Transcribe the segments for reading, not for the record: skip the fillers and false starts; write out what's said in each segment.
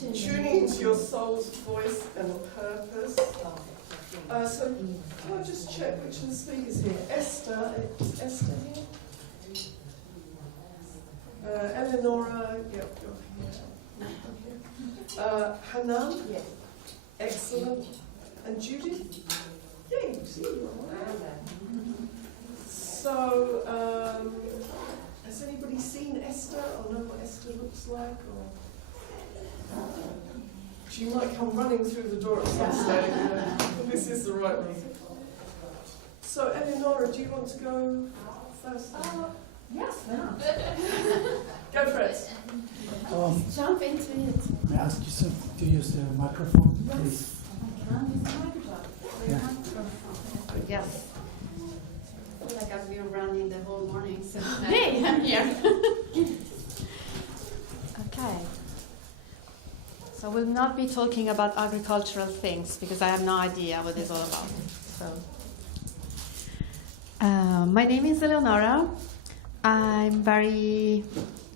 tuning into your soul's voice and purpose. So can I just check which of the speakers here? Esther, is Esther here? Eleonora, yep, you're here. Hanan? Yes. Excellent. And Judith? Yeah, you see, you're all right. So, has anybody seen Esther or know what Esther looks like? Or she might come running through the door at some stage. This is the right one. So, Eleonora, do you want to go first? Yes, now. Go for it. Jump into it. May I ask you to use the microphone, please? I can use the microphone. Yeah. Yes. I feel like I've been running the whole morning, so hey, I'm here. Okay. So we'll not be talking about agricultural things because I have no idea what it's all about. So, my name is Eleonora. I'm very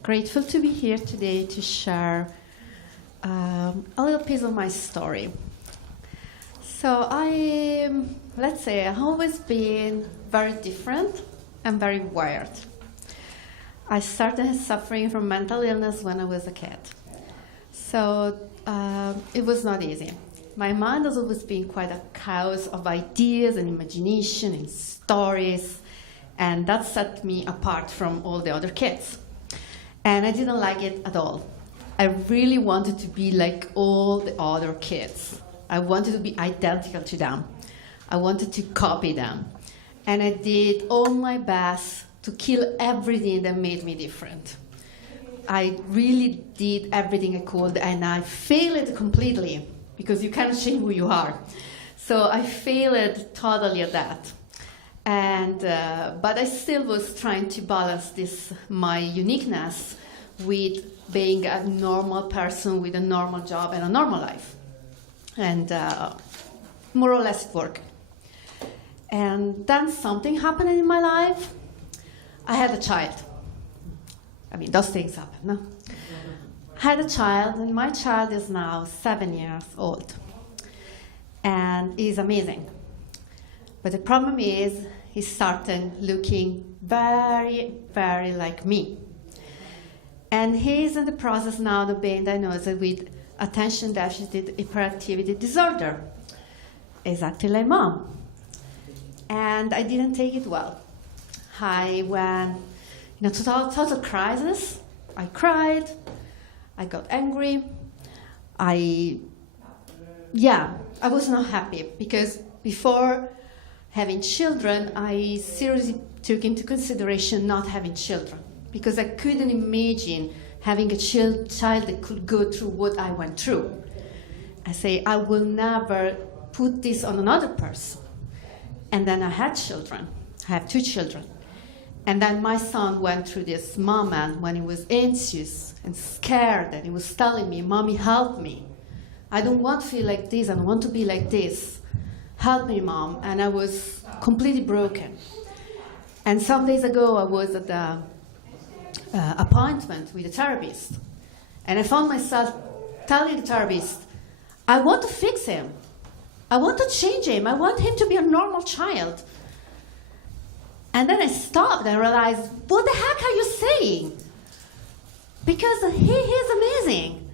grateful to be here today to share a little piece of my story. So let's say, I've always been very different and very wired. I started suffering from mental illness when I was a kid. So it was not easy. My mind has always been quite a chaos of ideas and imagination and stories, and that set me apart from all the other kids. And I didn't like it at all. I really wanted to be like all the other kids. I wanted to be identical to them. I wanted to copy them. And I did all my best to kill everything that made me different. I really did everything I could, and I failed completely, because you cannot change who you are. So I failed totally at that. And but I still was trying to balance my uniqueness with being a normal person with a normal job and a normal life. And more or less it worked. And then something happened in my life. I had a child. I mean, those things happen, no? I had a child, and my child is now 7 years old. And he's amazing. But the problem is, he started looking very, very like me. And he's in the process now of being diagnosed with attention deficit hyperactivity disorder, exactly like mom. And I didn't take it well. I went in a total crisis. I cried, I got angry, I was not happy, because before having children, I seriously took into consideration not having children, because I couldn't imagine having a child that could go through what I went through. I say, I will never put this on another person. And then I had children. I have 2 children. And then my son went through this moment when he was anxious and scared, and he was telling me, Mommy, help me. I don't want to feel like this, I don't want to be like this. Help me, Mom. And I was completely broken. And some days ago, I was at the appointment with a therapist. And I found myself telling the therapist, I want to fix him. I want to change him. I want him to be a normal child. And then I stopped and realized, what the heck are you saying? Because he is amazing.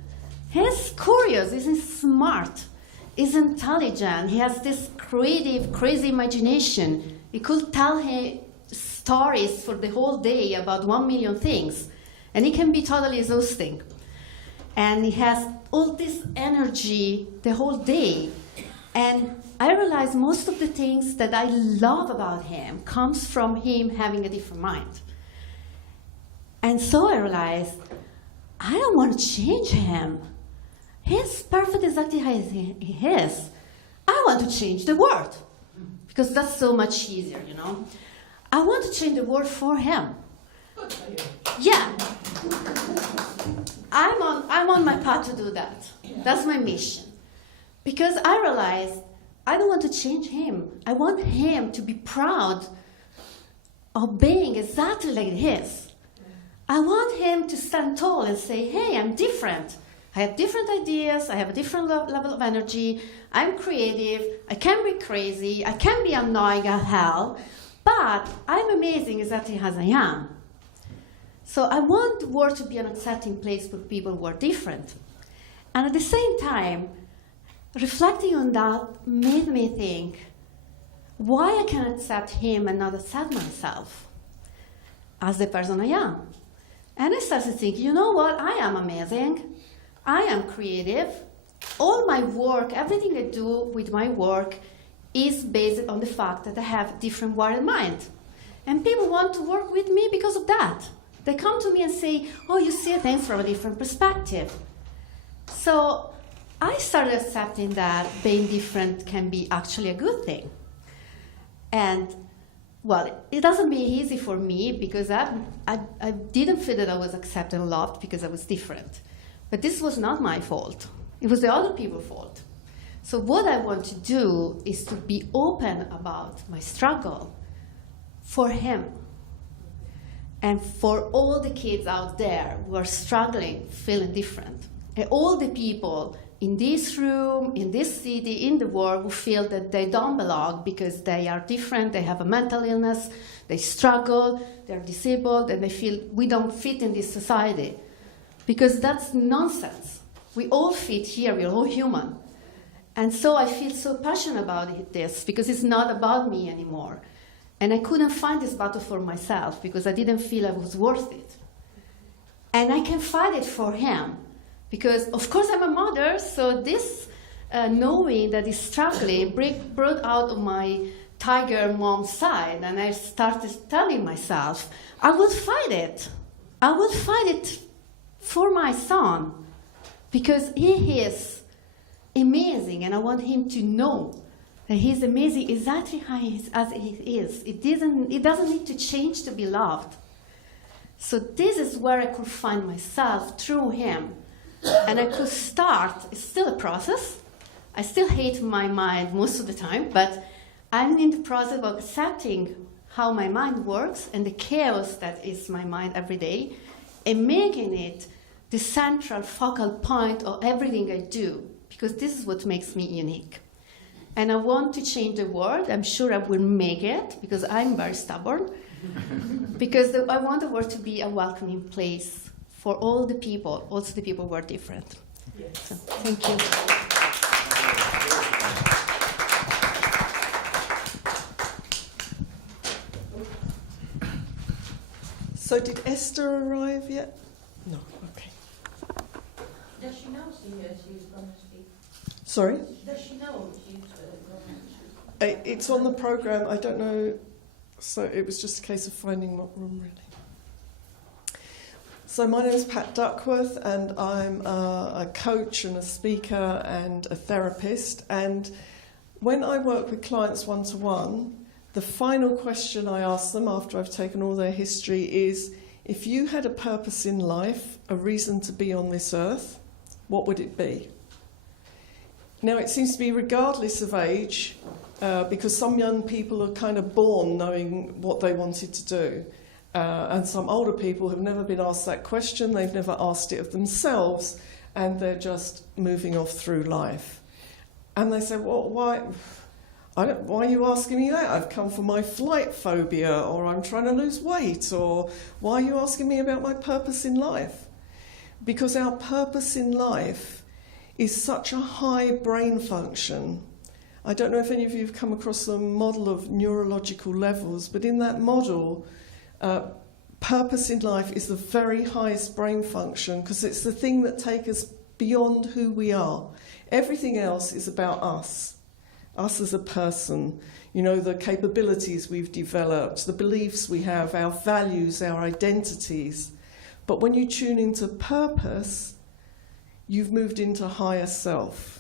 He's curious, he's smart, he's intelligent, he has this creative, crazy imagination. He could tell him stories for the whole day about 1 million things. And it can be totally exhausting. And he has all this energy the whole day. And I realized most of the things that I love about him comes from him having a different mind. And so I realized, I don't want to change him. He's perfect exactly as he is. I want to change the world, because that's so much easier, you know. I want to change the world for him. Yeah. I'm on my path to do that. That's my mission. Because I realized I don't want to change him. I want him to be proud of being exactly like he is. I want him to stand tall and say, hey, I'm different. I have different ideas, I have a different level of energy, I'm creative, I can be crazy, I can be annoying as hell, but I'm amazing exactly as I am. So I want the world to be an accepting place for people who are different. And at the same time, reflecting on that made me think, why I can accept him and not accept myself as the person I am? And I started thinking, you know what, I am amazing, I am creative, all my work, everything I do with my work is based on the fact that I have a different wired mind. And people want to work with me because of that. They come to me and say, oh, you see things from a different perspective. So I started accepting that being different can be actually a good thing. And, well, it doesn't be easy for me because I didn't feel that I was accepted and loved because I was different. But this was not my fault. It was the other people's fault. So what I want to do is to be open about my struggle for him and for all the kids out there who are struggling, feeling different, and all the people in this room, in this city, in the world who feel that they don't belong because they are different, they have a mental illness, they struggle, they're disabled, and they feel we don't fit in this society. Because that's nonsense. We all fit here, we're all human. And so I feel so passionate about this because it's not about me anymore. And I couldn't find this battle for myself because I didn't feel I was worth it. And I can fight it for him because, of course, I'm a mother, so this knowing that he's struggling brought out of my tiger mom side, and I started telling myself, I will fight it. I will fight it for my son because he is amazing, and I want him to know that he's amazing exactly as he is. It doesn't need to change to be loved. So this is where I could find myself through him. And I could start, it's still a process. I still hate my mind most of the time, but I'm in the process of accepting how my mind works and the chaos that is my mind every day, and making it the central focal point of everything I do, because this is what makes me unique. And I want to change the world. I'm sure I will make it, because I'm very stubborn, because I want the world to be a welcoming place for all the people, also the people who are different. Yes. So, thank you. So did Esther arrive yet? No, okay. Does she know she's going to speak? Sorry? Does she know she's going to speak? It's on the programme, I don't know, so it was just a case of finding what room really. So my name is Pat Duckworth, and I'm a coach and a speaker and a therapist, and when I work with clients one-to-one, the final question I ask them after I've taken all their history is, if you had a purpose in life, a reason to be on this earth, what would it be? Now, it seems to be regardless of age, because some young people are kind of born knowing what they wanted to do. And some older people have never been asked that question, they've never asked it of themselves, and they're just moving off through life. And they say, well, why are you asking me that? I've come for my flight phobia, or I'm trying to lose weight, or why are you asking me about my purpose in life? Because our purpose in life is such a high brain function. I don't know if any of you have come across the model of neurological levels, but in that model, purpose in life is the very highest brain function because it's the thing that takes us beyond who we are. Everything else is about us as a person, you know, the capabilities we've developed, the beliefs we have, our values, our identities. But when you tune into purpose, you've moved into higher self.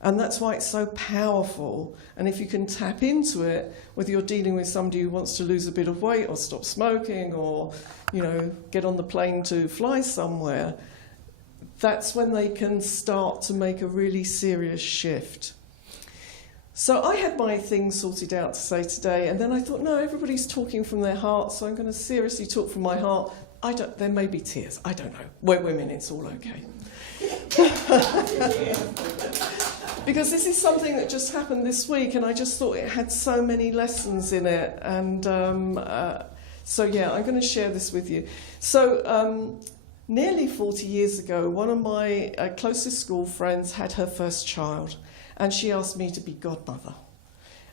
And that's why it's so powerful. And if you can tap into it, whether you're dealing with somebody who wants to lose a bit of weight or stop smoking or, you know, get on the plane to fly somewhere, that's when they can start to make a really serious shift. So I had my things sorted out to say today, and then I thought, no, everybody's talking from their heart, so I'm going to seriously talk from my heart. There may be tears, I don't know. We're women, it's all okay. Because this is something that just happened this week, and I just thought it had so many lessons in it. And so, yeah, I'm going to share this with you. So, nearly 40 years ago, one of my closest school friends had her first child, and she asked me to be godmother.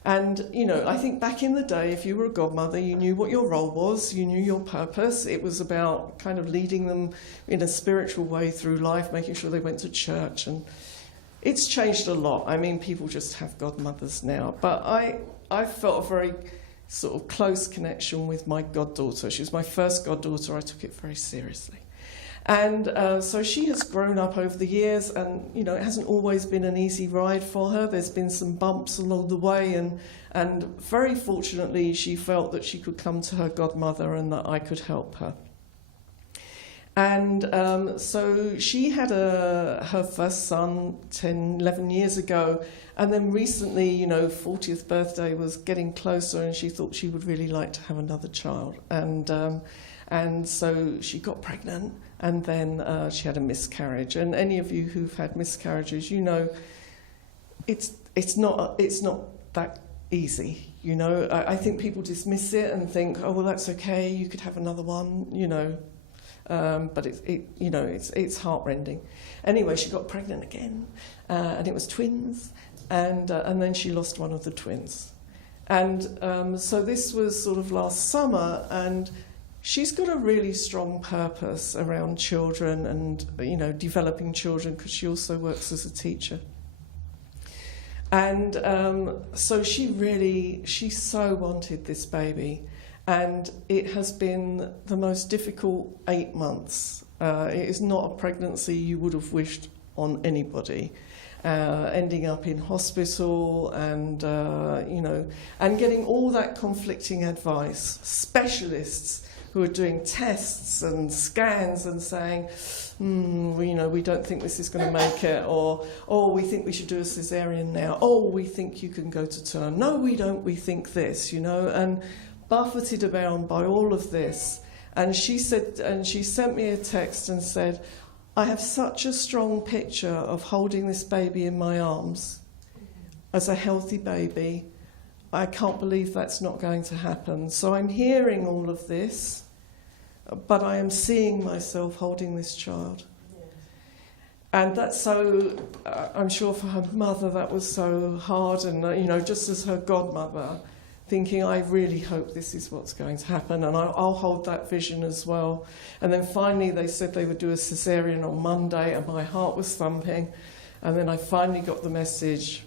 And, you know, I think back in the day, if you were a godmother, you knew what your role was, you knew your purpose. It was about kind of leading them in a spiritual way through life, making sure they went to church. And it's changed a lot. I mean, people just have godmothers now. But I felt a very sort of close connection with my goddaughter. She was my first goddaughter. I took it very seriously. And so she has grown up over the years, and, you know, it hasn't always been an easy ride for her. There's been some bumps along the way, and very fortunately she felt that she could come to her godmother and that I could help her. And so she had her first son 10, 11 years ago, and then recently, you know, 40th birthday was getting closer, and she thought she would really like to have another child. And so she got pregnant, and then she had a miscarriage. And any of you who've had miscarriages, you know, it's not that easy. You know, I think people dismiss it and think, oh well, that's okay. You could have another one. You know, but it's heartrending. Anyway, she got pregnant again, and it was twins, and then she lost one of the twins. And so this was sort of last summer, and she's got a really strong purpose around children and, you know, developing children, because she also works as a teacher. And so she so wanted this baby. And it has been the most difficult 8 months. It is not a pregnancy you would have wished on anybody. Ending up in hospital and, you know, and getting all that conflicting advice. Specialists who are doing tests and scans and saying, you know, we don't think this is going to make it, or, oh, we think we should do a cesarean now, oh, we think you can go to term, no, we don't, we think this, you know, and buffeted around by all of this. And she said, and she sent me a text and said, I have such a strong picture of holding this baby in my arms as a healthy baby. I can't believe that's not going to happen. So I'm hearing all of this, but I am seeing myself holding this child. Yes. And that's so, I'm sure for her mother that was so hard, and, you know, just as her godmother, thinking, I really hope this is what's going to happen, and I'll hold that vision as well. And then finally they said they would do a cesarean on Monday, and my heart was thumping. And then I finally got the message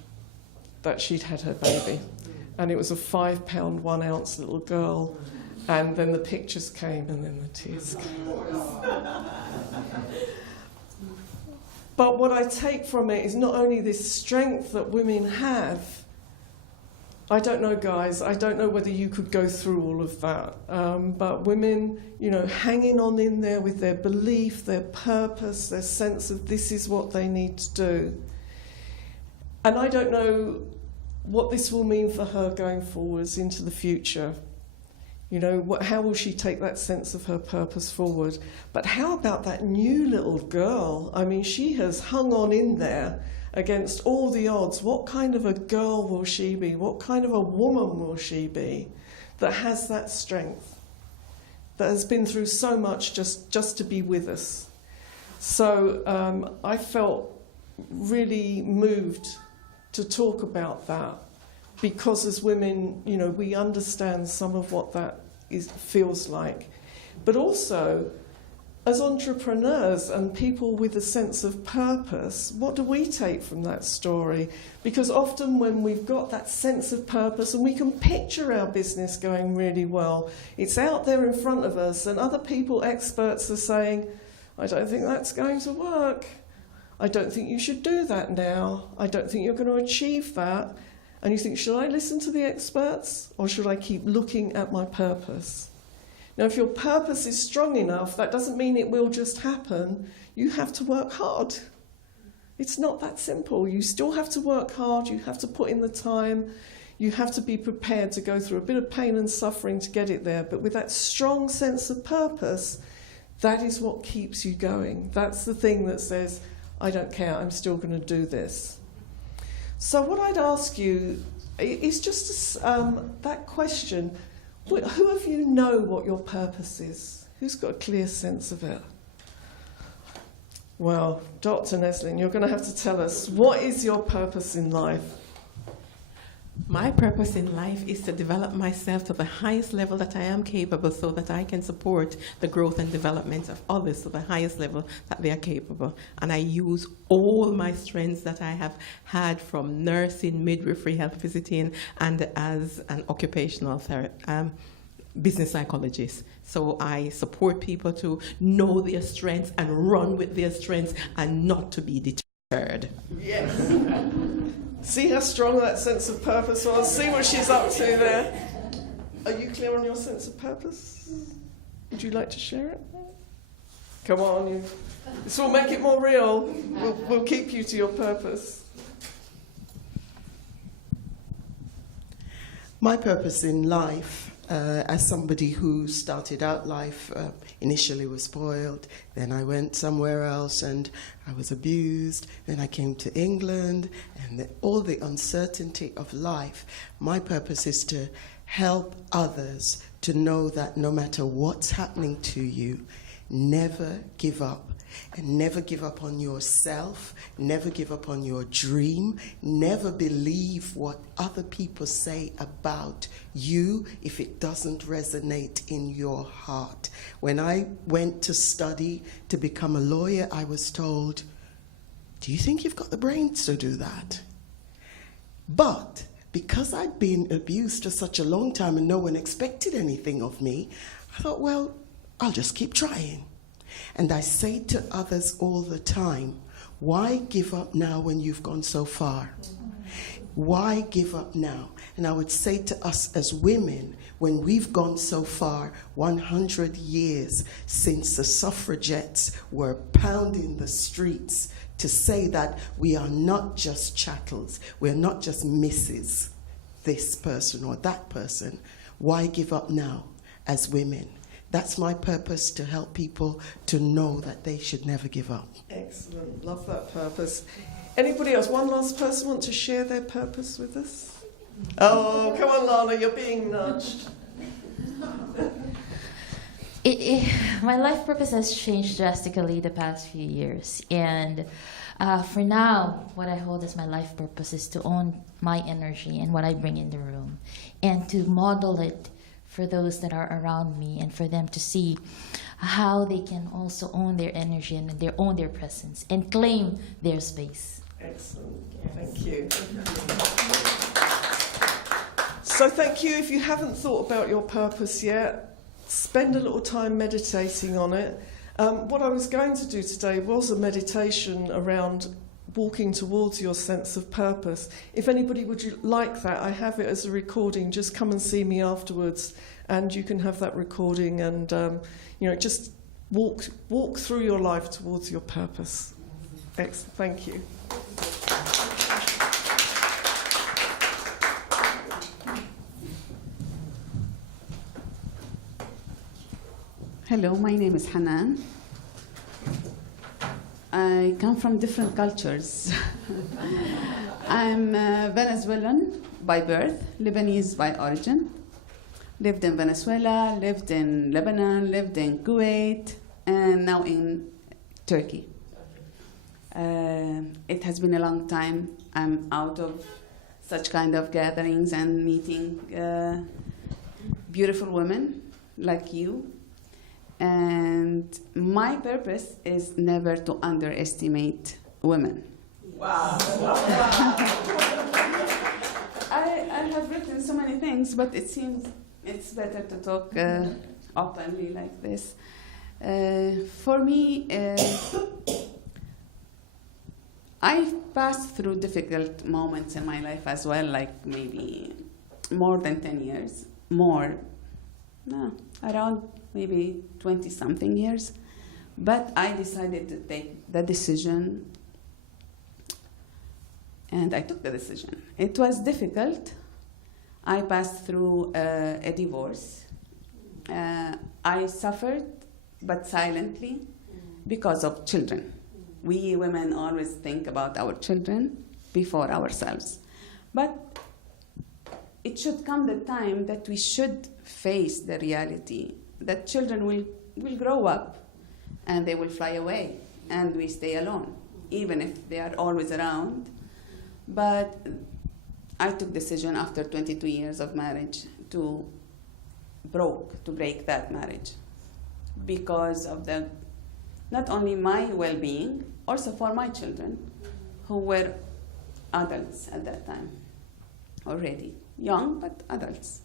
that she'd had her baby. And it was a 5 pound, 1 ounce little girl. And then the pictures came, and then the tears came. But what I take from it is not only this strength that women have. I don't know, guys, I don't know whether you could go through all of that. But women, you know, hanging on in there with their belief, their purpose, their sense of this is what they need to do. And I don't know what this will mean for her going forwards into the future. You know, how will she take that sense of her purpose forward? But how about that new little girl? I mean, she has hung on in there against all the odds. What kind of a girl will she be? What kind of a woman will she be that has that strength, that has been through so much just to be with us? So I felt really moved to talk about that, because as women, you know, we understand some of what that feels like. But also, as entrepreneurs and people with a sense of purpose, what do we take from that story? Because often when we've got that sense of purpose and we can picture our business going really well, it's out there in front of us, and other people, experts, are saying, I don't think that's going to work. I don't think you should do that now. I don't think you're going to achieve that. And you think, should I listen to the experts, or should I keep looking at my purpose? Now, if your purpose is strong enough, that doesn't mean it will just happen. You have to work hard. It's not that simple. You still have to work hard. You have to put in the time. You have to be prepared to go through a bit of pain and suffering to get it there. But with that strong sense of purpose, that is what keeps you going. That's the thing that says, I don't care, I'm still going to do this. So what I'd ask you is just that question, who of you know what your purpose is? Who's got a clear sense of it? Well, Dr. Neslin, you're going to have to tell us, what is your purpose in life? My purpose in life is to develop myself to the highest level that I am capable so that I can support the growth and development of others to the highest level that they are capable. And I use all my strengths that I have had from nursing, midwifery, health visiting, and as an occupational business psychologist. So I support people to know their strengths and run with their strengths and not to be deterred. Yes. See how strong that sense of purpose was? See what she's up to there? Are you clear on your sense of purpose? Would you like to share it? Come on, this will make it more real. We'll keep you to your purpose. My purpose in life, as somebody who started out life, initially was spoiled, then I went somewhere else and I was abused, then I came to England, and all the uncertainty of life. My purpose is to help others to know that no matter what's happening to you, never give up. And never give up on yourself, never give up on your dream, never believe what other people say about you if it doesn't resonate in your heart. When I went to study to become a lawyer, I was told, do you think you've got the brains to do that? But because I'd been abused for such a long time and no one expected anything of me, I thought, well, I'll just keep trying. And I say to others all the time, why give up now when you've gone so far? Why give up now? And I would say to us as women, when we've gone so far, 100 years since the suffragettes were pounding the streets to say that we are not just chattels, we're not just Mrs. this person or that person, why give up now as women? That's my purpose, to help people to know that they should never give up. Excellent. Love that purpose. Anybody else? One last person want to share their purpose with us? Oh, come on, Lana, you're being nudged. My life purpose has changed drastically the past few years. And for now, what I hold as my life purpose is to own my energy and what I bring in the room, and to model it for those that are around me, and for them to see how they can also own their energy and own their presence and claim their space. Excellent. Thank you. So thank you. If you haven't thought about your purpose yet, spend a little time meditating on it. What I was going to do today was a meditation around walking towards your sense of purpose. If anybody would like that, I have it as a recording. Just come and see me afterwards, and you can have that recording and just walk through your life towards your purpose. Excellent. Thank you. Hello, my name is Hanan. I come from different cultures. I'm Venezuelan by birth, Lebanese by origin. Lived in Venezuela, lived in Lebanon, lived in Kuwait, and now in Turkey. It has been a long time. I'm out of such kind of gatherings and meeting beautiful women like you. And my purpose is never to underestimate women. Wow. I have written so many things, but it seems it's better to talk openly like this. For me, I've passed through difficult moments in my life as well, like maybe more than 10 years, around maybe 20-something years. But I decided to take the decision, and I took the decision. It was difficult. I passed through a divorce. I suffered, but silently, because of children. we women always think about our children before ourselves. But it should come the time that we should face the reality that children will grow up and they will fly away and we stay alone, even if they are always around. But I took decision after 22 years of marriage to break that marriage because of not only my well-being, also for my children who were adults at that time already, young but adults.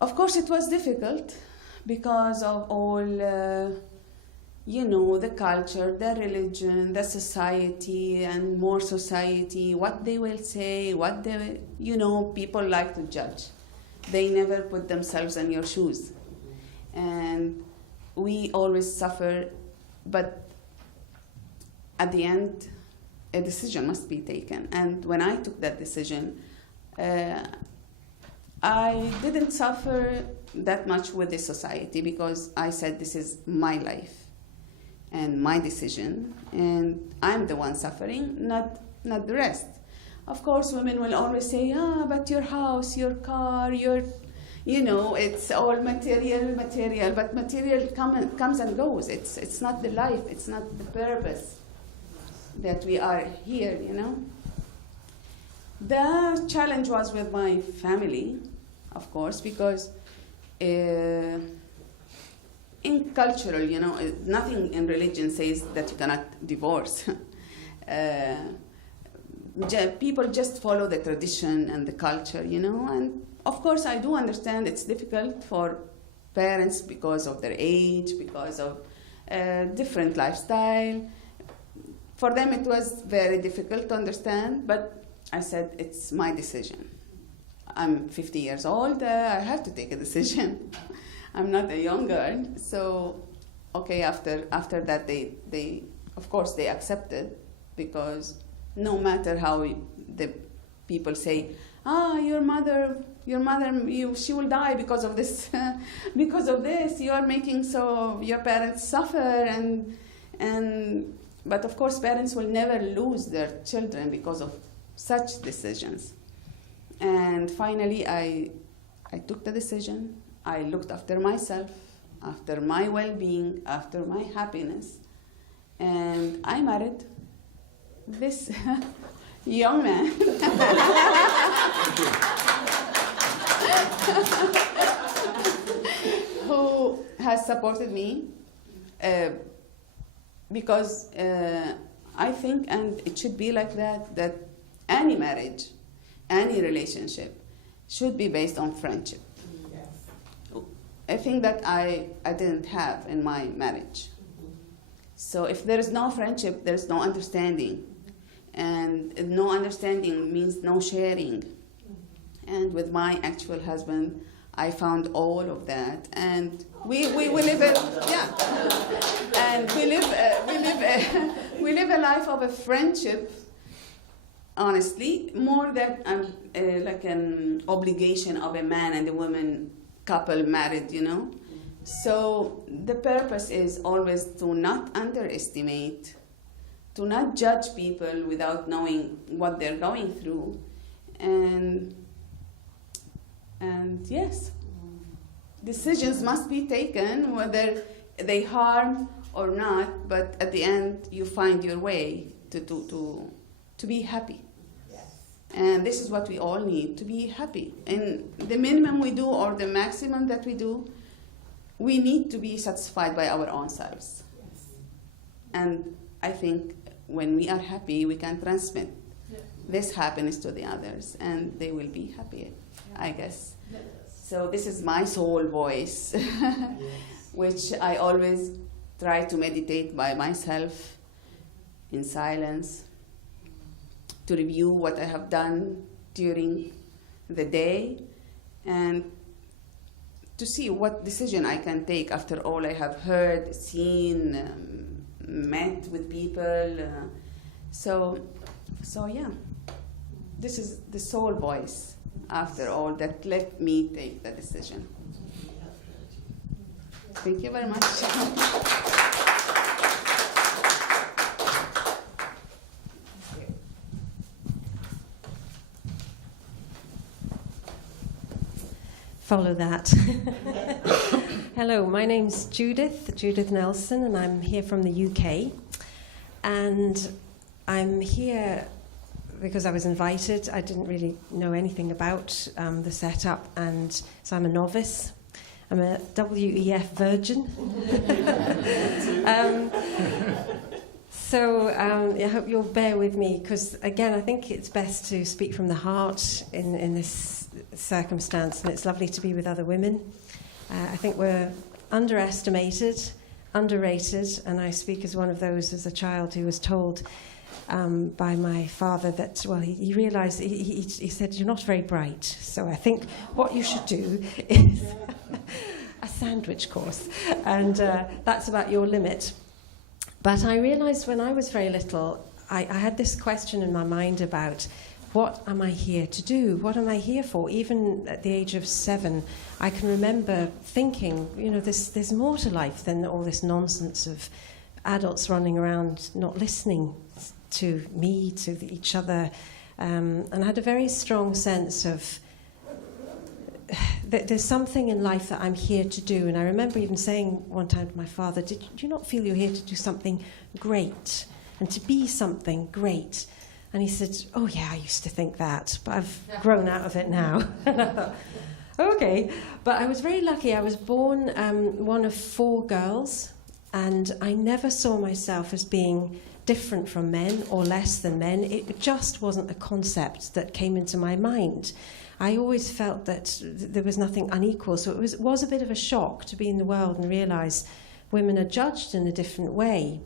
Of course it was difficult because of all the culture, the religion, the society, and more society, what they will say, people like to judge. They never put themselves in your shoes. And we always suffer, but at the end, a decision must be taken. And when I took that decision, I didn't suffer that much with the society because I said this is my life and my decision, and I'm the one suffering, not the rest. Of course, women will always say, but your house, your car, it's all material, but material comes and goes. It's not the life, it's not the purpose that we are here, The challenge was with my family, of course, because in cultural, nothing in religion says that you cannot divorce. People just follow the tradition and the culture, and of course I do understand it's difficult for parents because of their age, because of different lifestyle. For them it was very difficult to understand, but I said it's my decision. I'm 50 years old, I have to take a decision. I'm not a young girl, so okay. After that, they of course they accepted, because no matter how the people say, your mother, she will die because of this, because of this. You are making so your parents suffer, but of course parents will never lose their children because of such decisions. And finally, I took the decision. I looked after myself, after my well-being, after my happiness, and I married this young man who has supported me because I think, and it should be like that any marriage, any relationship should be based on friendship. I think that I didn't have in my marriage. So if there is no friendship, there is no understanding. And no understanding means no sharing. And with my actual husband, I found all of that. And we live a life of a friendship, honestly, more than like an obligation of a man and a woman couple married, So the purpose is always to not underestimate, to not judge people without knowing what they're going through, and yes, decisions must be taken whether they harm or not, but at the end you find your way to be happy. And this is what we all need, to be happy. And the minimum we do or the maximum that we do, we need to be satisfied by our own selves. And I think when we are happy, we can transmit this happiness to the others, and they will be happy, I guess. So this is my soul voice, which I always try to meditate by myself in silence, to review what I have done during the day, and to see what decision I can take after all I have heard, seen, met with people. So yeah, this is the soul voice, after all, that let me take the decision. Thank you very much. follow that. Hello, my name's Judith Nelson, and I'm here from the UK. And I'm here because I was invited. I didn't really know anything about the setup, and so I'm a novice. I'm a WEF virgin. I hope you'll bear with me, because again, I think it's best to speak from the heart in this circumstance, and it's lovely to be with other women. I think we're underestimated, underrated, and I speak as one of those as a child who was told by my father that, well, he realised, he said, you're not very bright, so I think what you should do is a sandwich course, and that's about your limit. But I realised when I was very little, I had this question in my mind about, what am I here to do? What am I here for? Even at the age of 7, I can remember thinking, there's more to life than all this nonsense of adults running around not listening to me, to each other. And I had a very strong sense of that there's something in life that I'm here to do. And I remember even saying one time to my father, do you not feel you're here to do something great and to be something great? And he said, oh yeah, I used to think that, but I've grown out of it now. And I thought, okay. But I was very lucky. I was born one of 4 girls, and I never saw myself as being different from men or less than men. It just wasn't a concept that came into my mind. I always felt that there was nothing unequal, so it was a bit of a shock to be in the world and realise women are judged in a different way.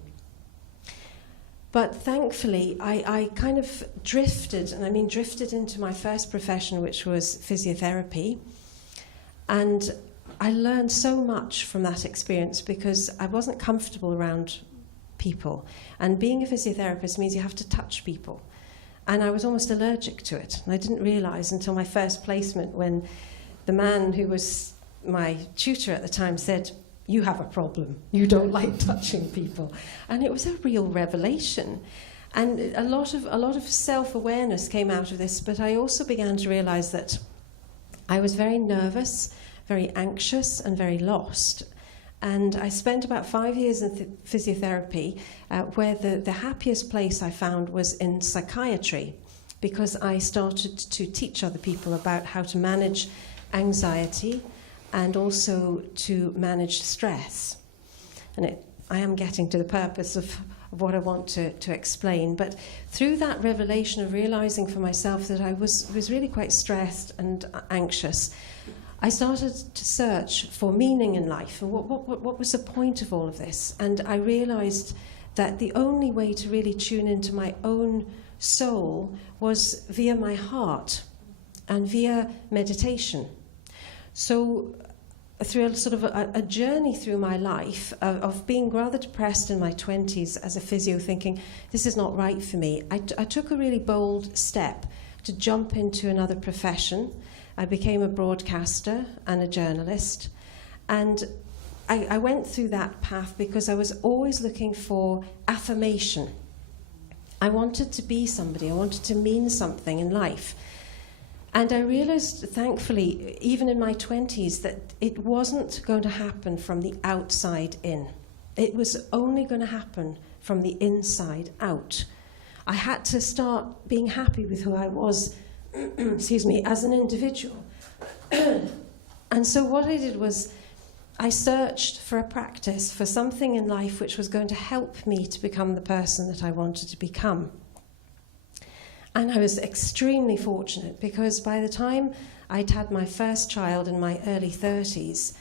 But thankfully, I kind of drifted, and I mean drifted into my first profession, which was physiotherapy. And I learned so much from that experience because I wasn't comfortable around people. And being a physiotherapist means you have to touch people. And I was almost allergic to it. And I didn't realise until my first placement when the man who was my tutor at the time said, you have a problem. You don't like touching people. And it was a real revelation. And a lot of self-awareness came out of this, but I also began to realise that I was very nervous, very anxious, and very lost. And I spent about 5 years in physiotherapy, where the happiest place I found was in psychiatry, because I started to teach other people about how to manage anxiety and also to manage stress. And I am getting to the purpose of what I want to explain. But through that revelation of realising for myself that I was really quite stressed and anxious, I started to search for meaning in life and what was the point of all of this. And I realised that the only way to really tune into my own soul was via my heart and via meditation. So through a journey through my life of being rather depressed in my 20s as a physio, thinking, this is not right for me, I took a really bold step to jump into another profession. I became a broadcaster and a journalist. And I went through that path because I was always looking for affirmation. I wanted to be somebody. I wanted to mean something in life. And I realized, thankfully, even in my 20s, that it wasn't going to happen from the outside in. It was only going to happen from the inside out. I had to start being happy with who I was, excuse me, as an individual. And so what I did was I searched for a practice, for something in life which was going to help me to become the person that I wanted to become. And I was extremely fortunate because by the time I'd had my first child in my early 30s,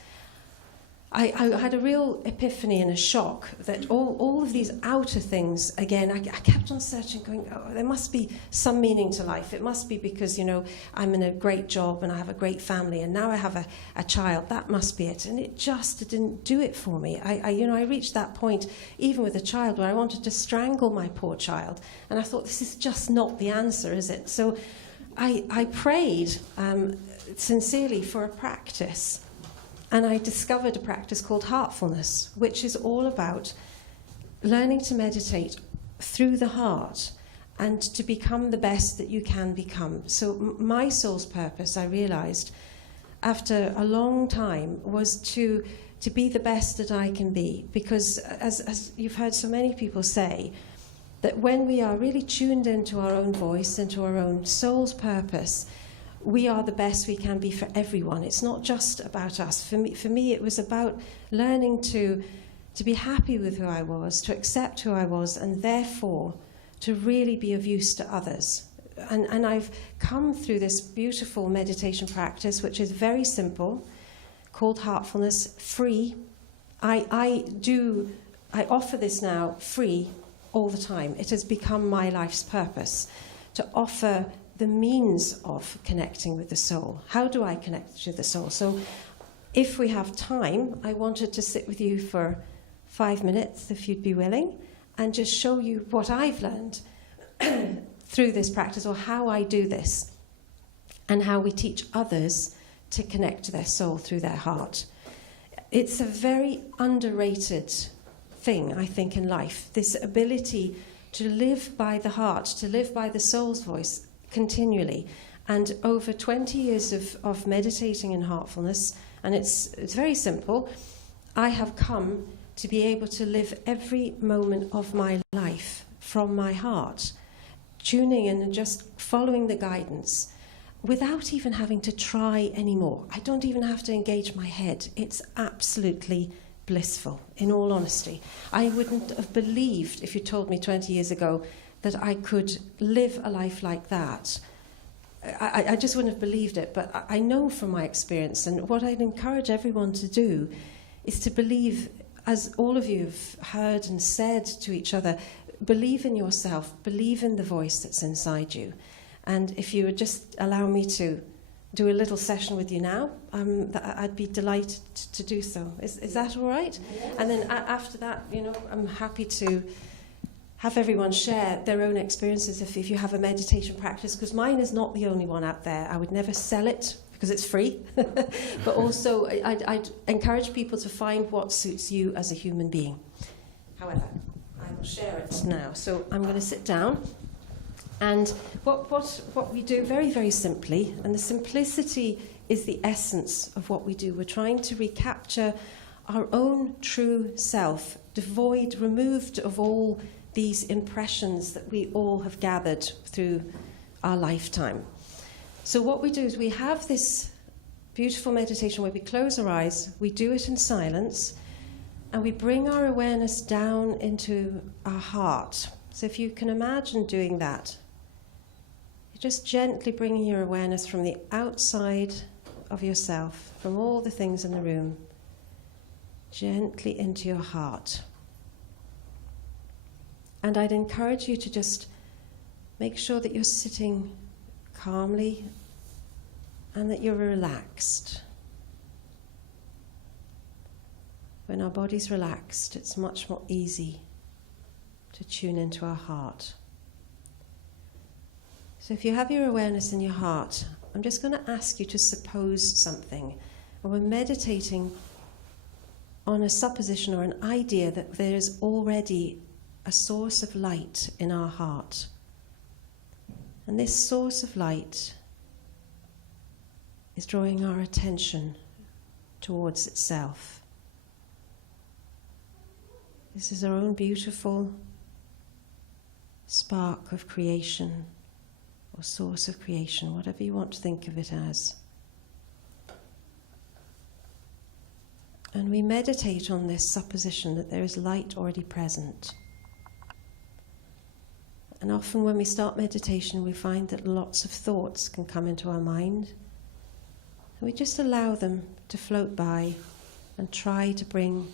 I had a real epiphany and a shock that all of these outer things, again, I kept on searching, going, oh, there must be some meaning to life. It must be because, I'm in a great job and I have a great family and now I have a child. That must be it. And it just didn't do it for me. I reached that point, even with a child, where I wanted to strangle my poor child. And I thought, this is just not the answer, is it? So I prayed sincerely for a practice. And I discovered a practice called heartfulness, which is all about learning to meditate through the heart and to become the best that you can become. So my soul's purpose, I realized, after a long time was to be the best that I can be. Because as you've heard so many people say, that when we are really tuned into our own voice, into our own soul's purpose, we are the best we can be for everyone. It's not just about us. For me, it was about learning to be happy with who I was, to accept who I was, and therefore to really be of use to others. And I've come through this beautiful meditation practice, which is very simple, called Heartfulness, free. I offer this now free all the time. It has become my life's purpose to offer the means of connecting with the soul. How do I connect to the soul? So if we have time, I wanted to sit with you for 5 minutes, if you'd be willing, and just show you what I've learned through this practice, or how I do this, and how we teach others to connect to their soul through their heart. It's a very underrated thing, I think, in life, this ability to live by the heart, to live by the soul's voice continually. And over 20 years of meditating in heartfulness, and it's very simple, I have come to be able to live every moment of my life from my heart, tuning in and just following the guidance without even having to try anymore. I don't even have to engage my head. It's absolutely blissful, in all honesty. I wouldn't have believed, if you told me 20 years ago, that I could live a life like that. I just wouldn't have believed it, but I know from my experience, and what I'd encourage everyone to do is to believe, as all of you have heard and said to each other, believe in yourself, believe in the voice that's inside you. And if you would just allow me to do a little session with you now, I'd be delighted to do so. Is that all right? Yes. And then after that, I'm happy to have everyone share their own experiences if you have a meditation practice, because mine is not the only one out there. I would never sell it because it's free. But also, I'd encourage people to find what suits you as a human being. However, I will share it now. So I'm going to sit down. And what we do very, very simply, and the simplicity is the essence of what we do. We're trying to recapture our own true self, devoid, removed of all these impressions that we all have gathered through our lifetime. So what we do is we have this beautiful meditation where we close our eyes, we do it in silence, and we bring our awareness down into our heart. So if you can imagine doing that, you're just gently bringing your awareness from the outside of yourself, from all the things in the room, gently into your heart. And I'd encourage you to just make sure that you're sitting calmly and that you're relaxed. When our body's relaxed, it's much more easy to tune into our heart. So if you have your awareness in your heart, I'm just going to ask you to suppose something. And we're meditating on a supposition or an idea that there is already a source of light in our heart. And this source of light is drawing our attention towards itself. This is our own beautiful spark of creation, or source of creation, whatever you want to think of it as. And we meditate on this supposition that there is light already present. And often when we start meditation, we find that lots of thoughts can come into our mind. And we just allow them to float by and try to bring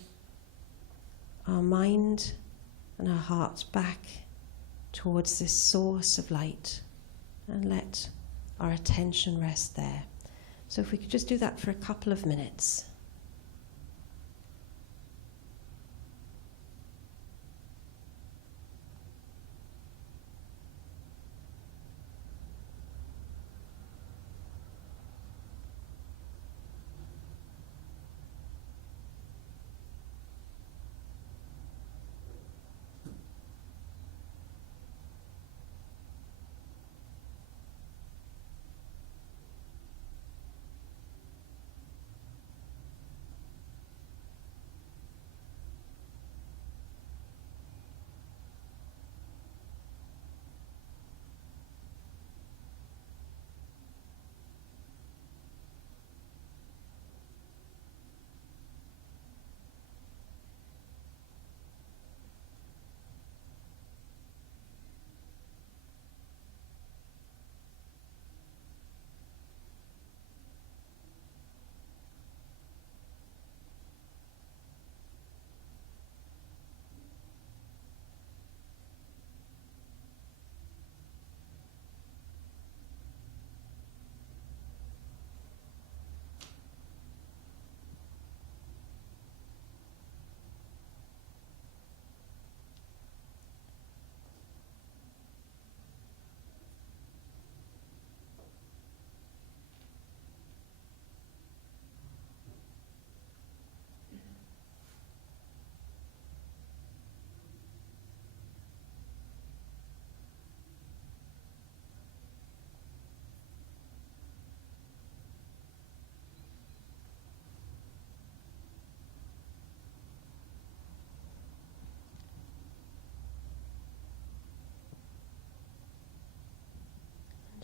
our mind and our heart back towards this source of light and let our attention rest there. So if we could just do that for a couple of minutes.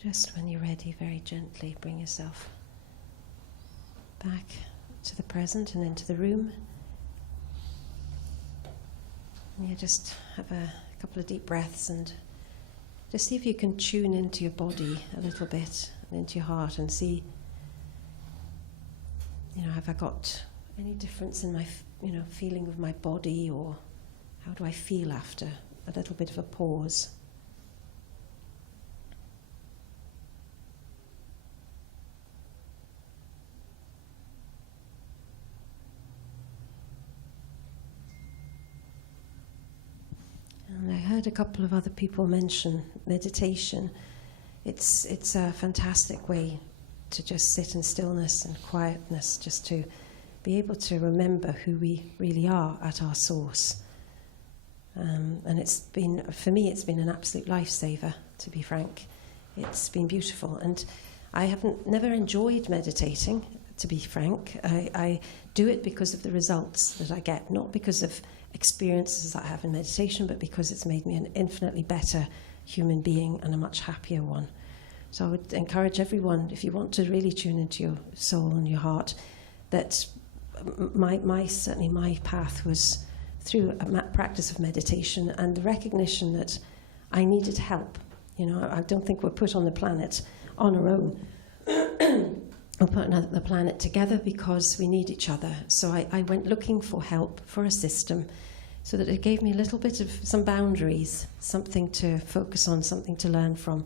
Just when you're ready, very gently bring yourself back to the present and into the room. And you just have a couple of deep breaths and just see if you can tune into your body a little bit and into your heart and see, have I got any difference in my, feeling of my body, or how do I feel after a little bit of a pause? And I heard a couple of other people mention meditation. It's a fantastic way to just sit in stillness and quietness, just to be able to remember who we really are at our source. And for me, it's been an absolute lifesaver, to be frank. It's been beautiful. And I never enjoyed meditating, to be frank. I do it because of the results that I get, not because of experiences that I have in meditation, but because it's made me an infinitely better human being and a much happier one. So I would encourage everyone, if you want to really tune into your soul and your heart, that certainly my path was through a practice of meditation and the recognition that I needed help. I don't think we're put on the planet on our own. We're put on the planet together because we need each other. So I went looking for help, for a system, so that it gave me a little bit of some boundaries, something to focus on, something to learn from.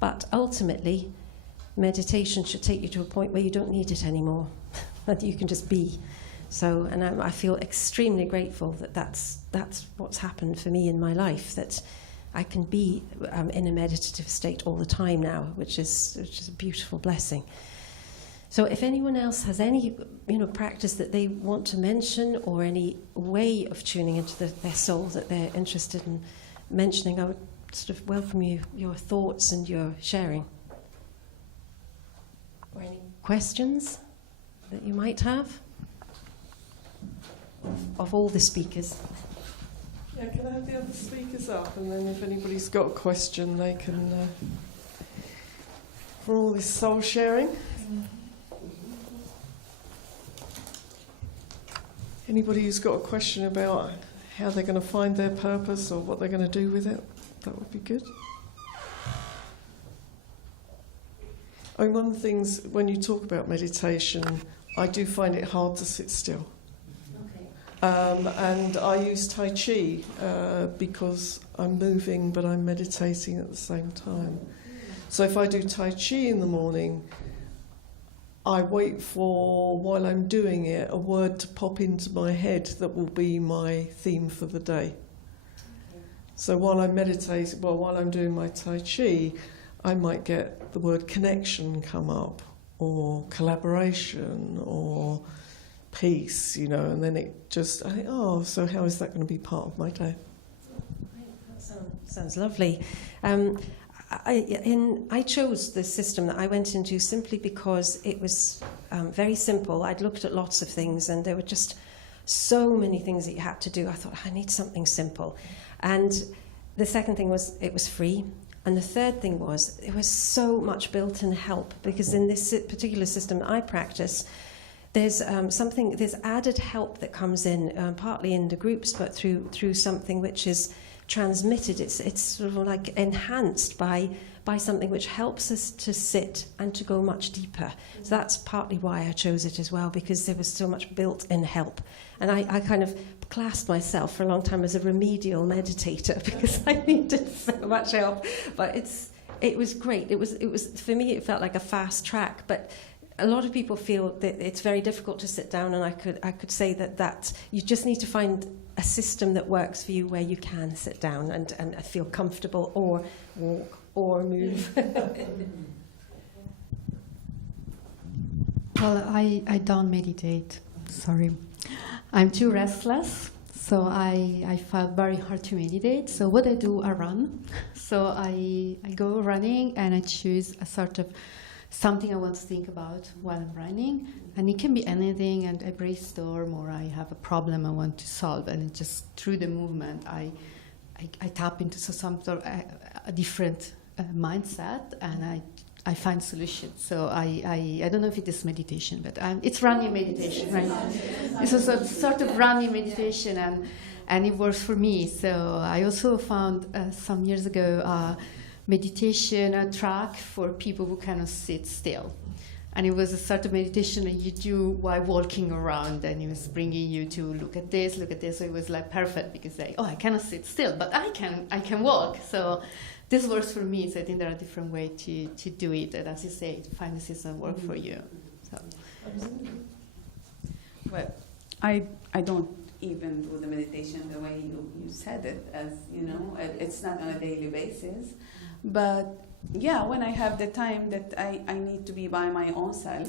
But ultimately, meditation should take you to a point where you don't need it anymore, that you can just be. So, and I feel extremely grateful that that's what's happened for me in my life, that I can be in a meditative state all the time now, which is a beautiful blessing. So if anyone else has any practice that they want to mention, or any way of tuning into their soul that they're interested in mentioning, I would sort of welcome your thoughts and your sharing. Or any questions that you might have of all the speakers. Yeah, can I have the other speakers up, and then if anybody's got a question, they can, for all this soul sharing. Anybody who's got a question about how they're going to find their purpose or what they're going to do with it, that would be good. One of the things, when you talk about meditation, I do find it hard to sit still. Okay. And I use Tai Chi because I'm moving but I'm meditating at the same time. So if I do Tai Chi in the morning, I wait for, while I'm doing it, a word to pop into my head that will be my theme for the day. So while I'm meditating, while I'm doing my Tai Chi, I might get the word connection come up, or collaboration, or peace, and then it just, I think, so how is that going to be part of my day? That sounds lovely. I chose the system that I went into simply because it was very simple. I'd looked at lots of things, and there were just so many things that you had to do. I thought, I need something simple. And the second thing was, it was free. And the third thing was, there was so much built-in help, because in this particular system that I practice, there's there's added help that comes in, partly in the groups, but through something which is transmitted. It's sort of like enhanced by something which helps us to sit and to go much deeper. So that's partly why I chose it as well, because there was so much built-in help. And I kind of classed myself for a long time as a remedial meditator because I needed so much help. But it was great. It was for me, it felt like a fast track. But a lot of people feel that it's very difficult to sit down, and I could say that you just need to find a system that works for you, where you can sit down and feel comfortable, or walk or move. Well, I don't meditate. Sorry. I'm too restless, so I find very hard to meditate. So what I do, I run. So I go running, and I choose a sort of something I want to think about while I'm running. And it can be anything, and I brainstorm, or I have a problem I want to solve, and just through the movement I tap into some sort of a different mindset, and I find solutions. So I don't know if it is meditation, but it's running meditation, right? It's a sort of running meditation, and it works for me. So I also found some years ago a meditation track for people who cannot sit still. And it was a sort of meditation that you do while walking around, and it was bringing you to look at this. So it was like perfect, because I cannot sit still, but I can walk. So this works for me. So I think there are different ways to do it, and as you say, to find the system work for you. So. Well, I don't even do the meditation the way you said it, as you know, it's not on a daily basis, but yeah, when I have the time that I need to be by my own self,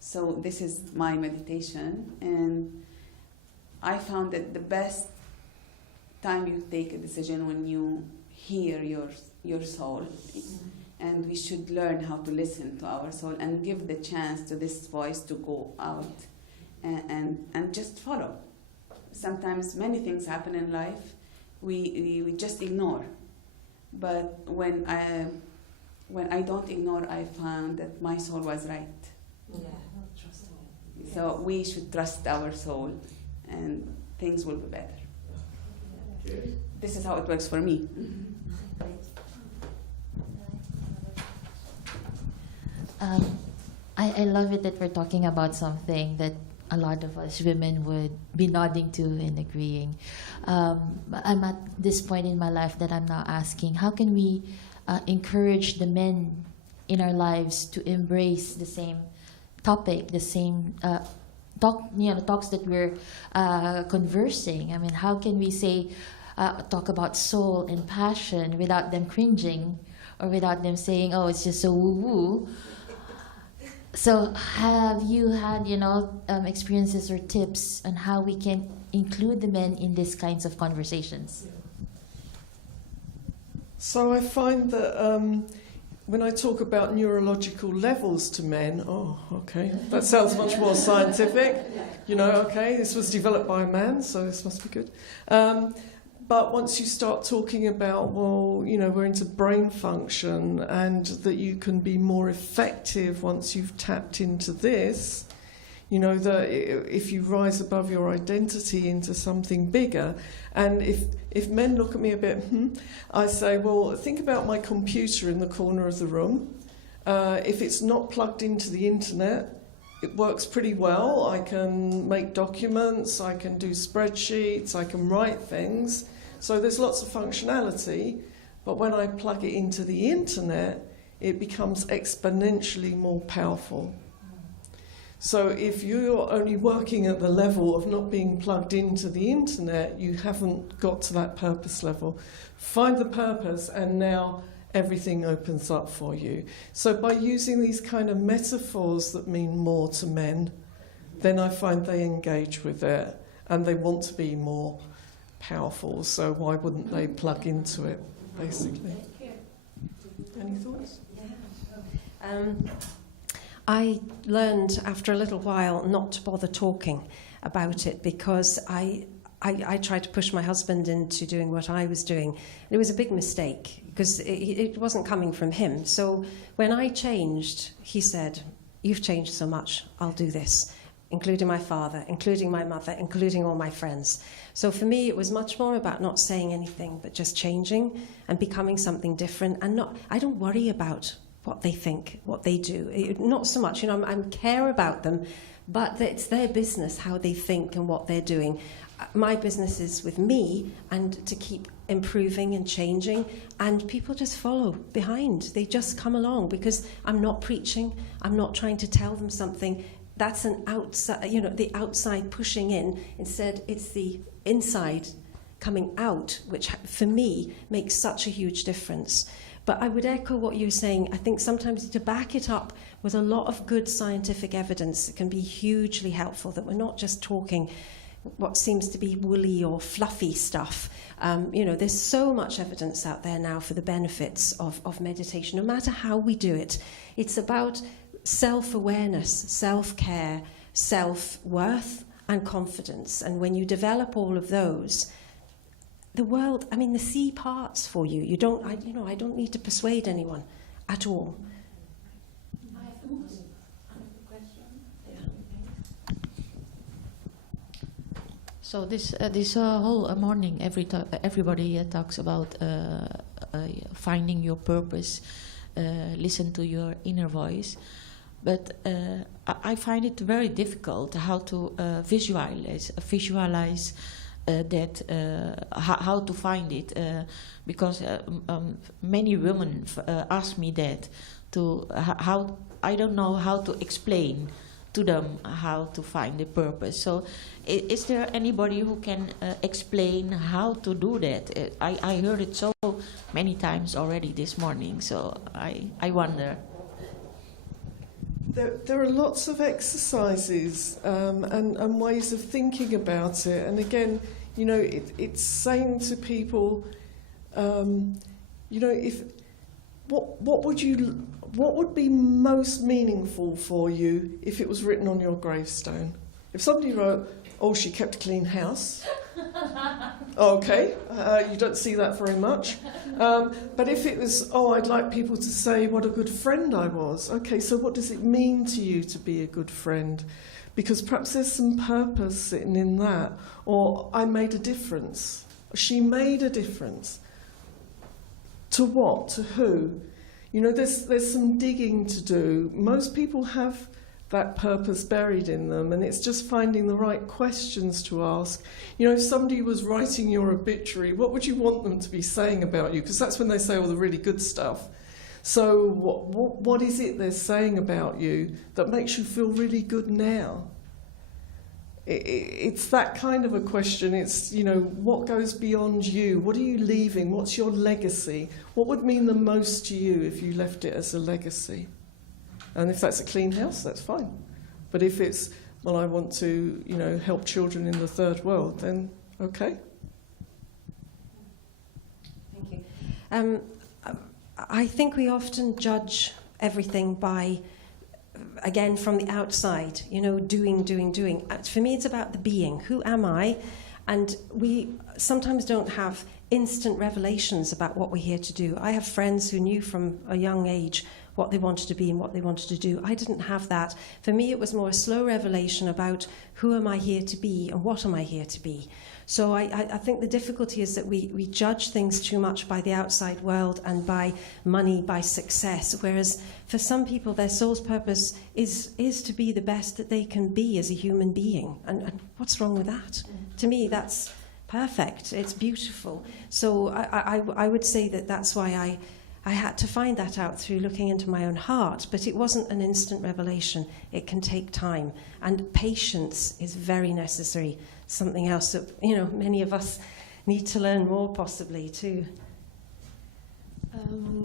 so this is my meditation, and I found that the best time you take a decision when you hear your soul, and we should learn how to listen to our soul and give the chance to this voice to go out and just follow. Sometimes many things happen in life we just ignore, but when I don't ignore, I found that my soul was right. Yeah. So we should trust our soul, and things will be better. This is how it works for me. I love it that we're talking about something that a lot of us women would be nodding to and agreeing. I'm at this point in my life that I'm now asking, how can we encourage the men in our lives to embrace the same topic, the same talks that we're conversing? I mean, how can we say talk about soul and passion without them cringing, or without them saying, "Oh, it's just so woo-woo"? So, have you had experiences or tips on how we can include the men in these kinds of conversations? So I find that when I talk about neurological levels to men, that sounds much more scientific. This was developed by a man, so this must be good. But once you start talking about, we're into brain function, and that you can be more effective once you've tapped into this, that if you rise above your identity into something bigger, and if men look at me a bit, I say, well, think about my computer in the corner of the room. If it's not plugged into the internet, it works pretty well. I can make documents, I can do spreadsheets, I can write things. So there's lots of functionality, but when I plug it into the internet, it becomes exponentially more powerful. So if you're only working at the level of not being plugged into the internet, you haven't got to that purpose level. Find the purpose, and now everything opens up for you. So by using these kind of metaphors that mean more to men, then I find they engage with it, and they want to be more powerful, so why wouldn't they plug into it, basically? Any thoughts? I learned after a little while not to bother talking about it, because I tried to push my husband into doing what I was doing. And it was a big mistake, because it wasn't coming from him. So when I changed, he said, "You've changed so much, I'll do this," including my father, including my mother, including all my friends. So for me, it was much more about not saying anything, but just changing and becoming something different. And I don't worry about what they think, what they do. Not so much, I care about them, but it's their business how they think and what they're doing. My business is with me, and to keep improving and changing, and people just follow behind. They just come along, because I'm not preaching, I'm not trying to tell them something. That's an outside, the outside pushing in. Instead, it's the inside coming out, which for me makes such a huge difference. But I would echo what you're saying. I think sometimes to back it up with a lot of good scientific evidence, it can be hugely helpful, that we're not just talking what seems to be woolly or fluffy stuff. There's so much evidence out there now for the benefits of meditation, no matter how we do it. It's about self-awareness, self-care, self-worth, and confidence. And when you develop all of those, the world, I mean, the sea parts for you. You don't, I don't need to persuade anyone at all. I have a question. So this whole morning, everybody talks about finding your purpose, listen to your inner voice, but I find it very difficult how to visualize that, how to find it, because many women ask me that how I don't know how to explain to them how to find the purpose. So is there anybody who can explain how to do that? I heard it so many times already this morning, so I wonder. There are lots of exercises and ways of thinking about it. And again, you know, it's saying to people, you know, what would be most meaningful for you if it was written on your gravestone? If somebody wrote, "Oh, she kept a clean house," okay, you don't see that very much. But if it was, "Oh, I'd like people to say what a good friend I was," okay, so what does it mean to you to be a good friend? Because perhaps there's some purpose sitting in that. Or, "I made a difference." She made a difference. To what? To who? You know, there's some digging to do. Most people have that purpose buried in them, and it's just finding the right questions to ask. You know, if somebody was writing your obituary, what would you want them to be saying about you? Because that's when they say all the really good stuff. So what is it they're saying about you that makes you feel really good now? It's that kind of a question. It's, you know, what goes beyond you? What are you leaving? What's your legacy? What would mean the most to you if you left it as a legacy? And if that's a clean house, that's fine. But if it's, well, I want to, you know, help children in the third world, then okay. Thank you. I think we often judge everything by, again, from the outside, you know, doing. For me, it's about the being. Who am I? And we sometimes don't have instant revelations about what we're here to do. I have friends who knew from a young age what they wanted to be and what they wanted to do. I didn't have that. For me, it was more a slow revelation about who am I here to be and what am I here to be. So I think the difficulty is that we judge things too much by the outside world and by money, by success, whereas for some people their soul's purpose is to be the best that they can be as a human being. And what's wrong with that? To me, that's perfect. It's beautiful. So I would say that that's why I had to find that out through looking into my own heart, but it wasn't an instant revelation. It can take time, and patience is very necessary. Something else that, you know, many of us need to learn more possibly too.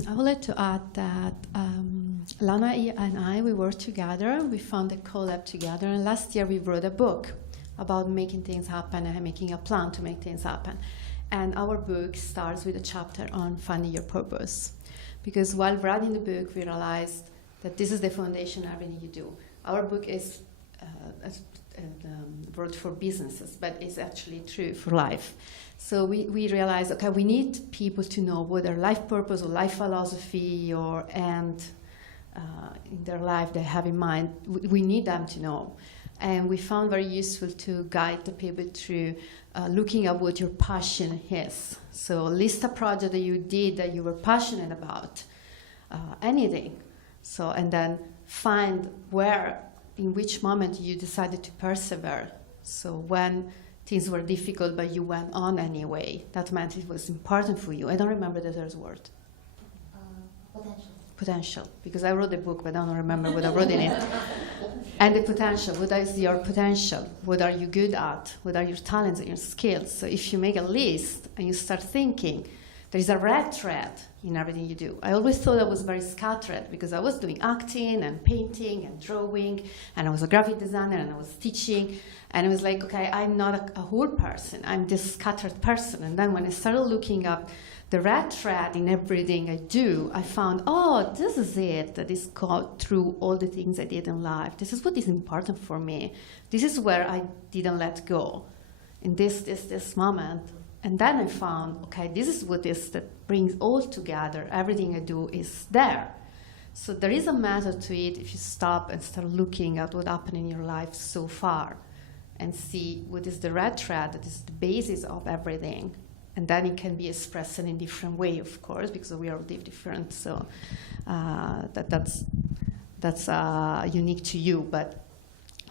I would like to add that Lana and I, we worked together. We found a collab together, and last year we wrote a book about making things happen and making a plan to make things happen. And our book starts with a chapter on finding your purpose. Because while writing the book, we realized that this is the foundation of everything you do. Our book is word for businesses, but it's actually true for life. So we realized, okay, we need people to know what their life purpose or life philosophy or end in their life they have in mind. We need them to know. And we found very useful to guide the people through looking at what your passion is. So list a project that you did that you were passionate about, anything. So, and then find where, in which moment you decided to persevere. So when things were difficult but you went on anyway, that meant it was important for you. I don't remember the third word. Potential, because I wrote the book, but I don't remember what I wrote in it. And the potential, what is your potential? What are you good at? What are your talents and your skills? So if you make a list and you start thinking, there is a red thread in everything you do. I always thought I was very scattered because I was doing acting and painting and drawing, and I was a graphic designer and I was teaching, and it was like, okay, I'm not a whole person, I'm this scattered person. And then when I started looking up the red thread in everything I do, I found, oh, this is it, that is called through all the things I did in life. This is what is important for me. This is where I didn't let go in this moment. And then I found, okay, this is what is that brings all together. Everything I do is there. So there is a method to it if you stop and start looking at what happened in your life so far and see what is the red thread that is the basis of everything. And then it can be expressed in a different way, of course, because we are all different. So that's unique to you. But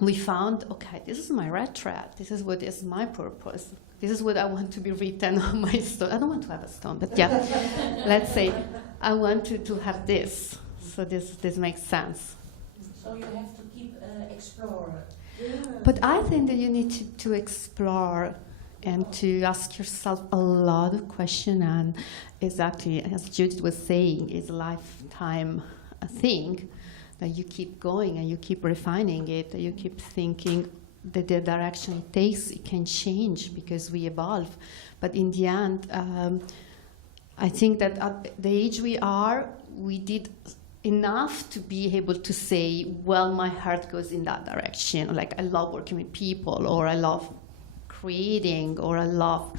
we found, okay, this is my red thread. This is what is my purpose. This is what I want to be written on my stone. I don't want to have a stone, but yeah, let's say I want to have this. So this makes sense. So you have to keep exploring. But I think that you need to explore and to ask yourself a lot of questions. And exactly, as Judith was saying, it's a lifetime thing that you keep going and you keep refining it, that you keep thinking that the direction it takes, it can change because we evolve. But in the end, I think that at the age we are, we did enough to be able to say, well, my heart goes in that direction. Like, I love working with people, or I love creating, or I love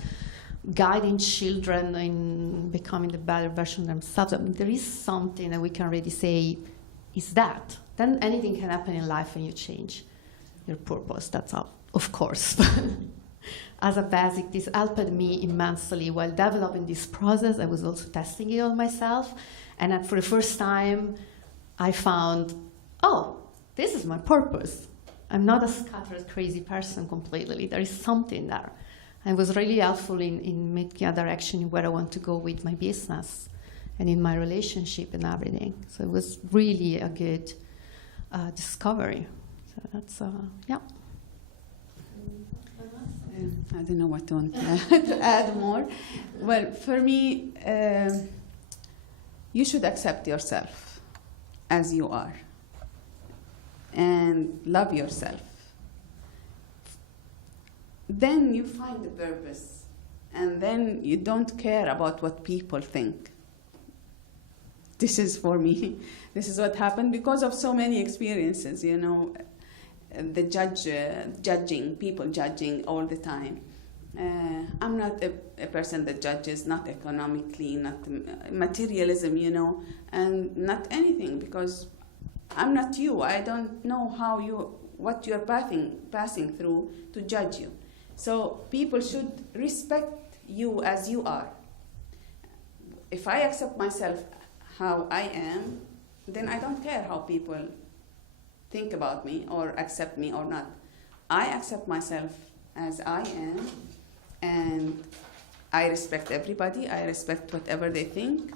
guiding children in becoming the better version of themselves. I mean, there is something that we can really say is that. Then anything can happen in life and you change your purpose. That's all, of course. As a basic, this helped me immensely while developing this process. I was also testing it on myself. And for the first time, I found, oh, this is my purpose. I'm not a scattered, crazy person completely. There is something there. And it was really helpful in making a direction where I want to go with my business and in my relationship and everything. So it was really a good discovery. So that's, yeah. I don't know what to add more. Well, for me, you should accept yourself as you are and love yourself. Then you find the purpose, and then you don't care about what people think. This is for me. This is what happened because of so many experiences, you know, the judging, people judging all the time. I'm not a person that judges, not economically, not materialism, you know, and not anything, because I'm not you. I don't know what you're passing through to judge you. So people should respect you as you are. If I accept myself how I am, then I don't care how people think about me or accept me or not. I accept myself as I am, and I respect everybody. I respect whatever they think,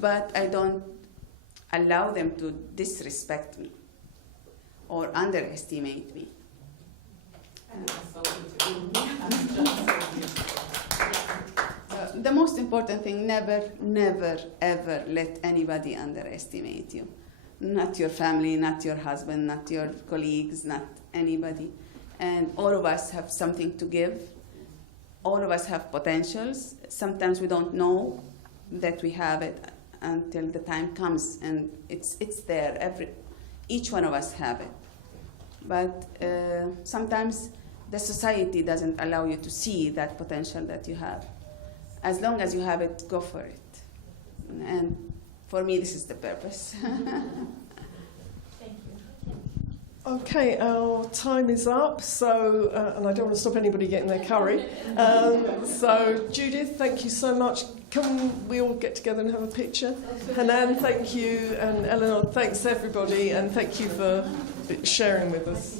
but I don't allow them to disrespect me or underestimate me. The most important thing, never, never, ever let anybody underestimate you. Not your family, not your husband, not your colleagues, not anybody. And all of us have something to give. All of us have potentials. Sometimes we don't know that we have it until the time comes, and it's there. Each one of us have it. But sometimes the society doesn't allow you to see that potential that you have. As long as you have it, go for it. And for me, this is the purpose. Thank you. Okay, our time is up, so, and I don't want to stop anybody getting their curry. So, Judith, thank you so much. Can we all get together and have a picture? Hanan, thank you, and Eleanor, thanks everybody, and thank you for sharing with us.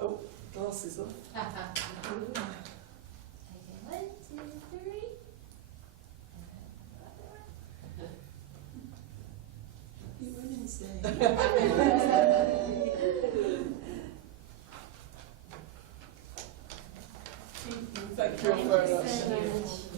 Oh, glasses off. One, two, three. Thank for your phone, actually.